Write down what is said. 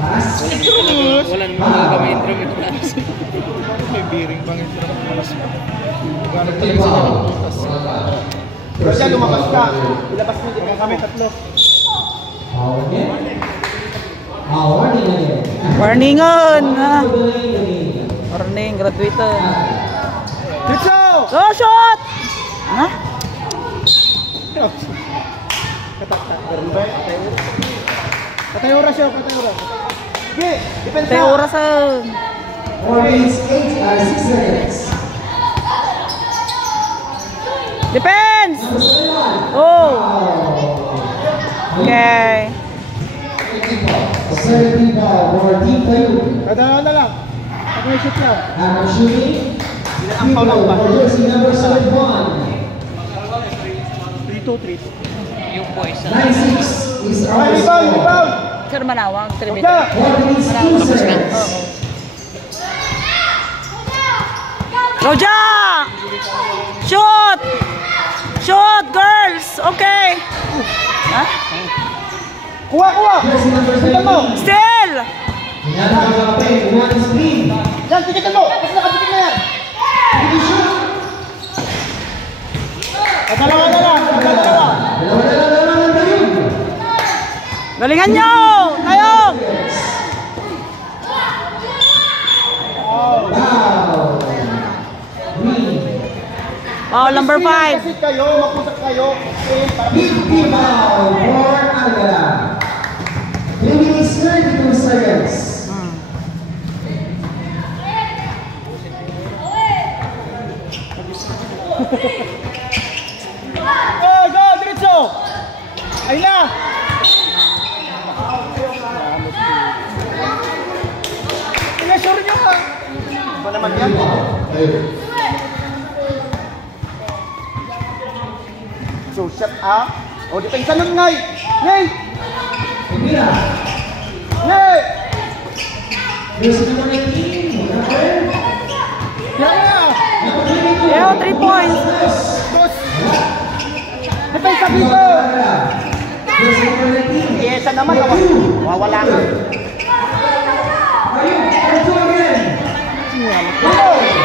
Wala naman mga may intro may class. May bearing pang intro ng malas pa. Ganap talaga sa niya ng butas. Pero siya lumabas ka. Ilabas mo din kami tatlo. Warningon! Warning, graduated. Ditso! Go, shot! Ha? Katayura siya, katayura. Sige, depensa! Katayura sa... 4 minutes, 6 seconds. Defense! Oh! Okay. Serving ball for Team Tayo. Kadalawa na lang. Pag may shoot lang. After shooting, Ang paulang pa. jersey number 71. 3-2. Yung boys. 96 is our Rebound, rebound! Sir Manawag, 3 Huwag ka! 4 minutes, 2 seconds. Roja! Shoot! Shoot, girls! Okay! Ha? Kuha, kuha! Jersey number Tikitan mo! 20. Still! Hinahagapay, one screen. Yan, tikitan mo! Kasi nakatikin na yan! Dalawa na lang! Dalawa! Dalawa ng Tayo. Galingan nyo! Tayo! Wow. Green. Foul number 5. Kasi kayo, magpusap kayo. Big foul for Algara. 3 minutes, 32 seconds. Oh, go! Diretso! Ayun na! Pinasure nyo ha! Ba naman yan? So, shut up. O, depensa nun ngay! Ngay! Pagkira. Ngay! Jersey number 19. Yan na! Yo, 3 points. Dos! Depensa dito! Jersey number 19. Iyesa naman, wawala ka. Are you? Let's do it again. Dito!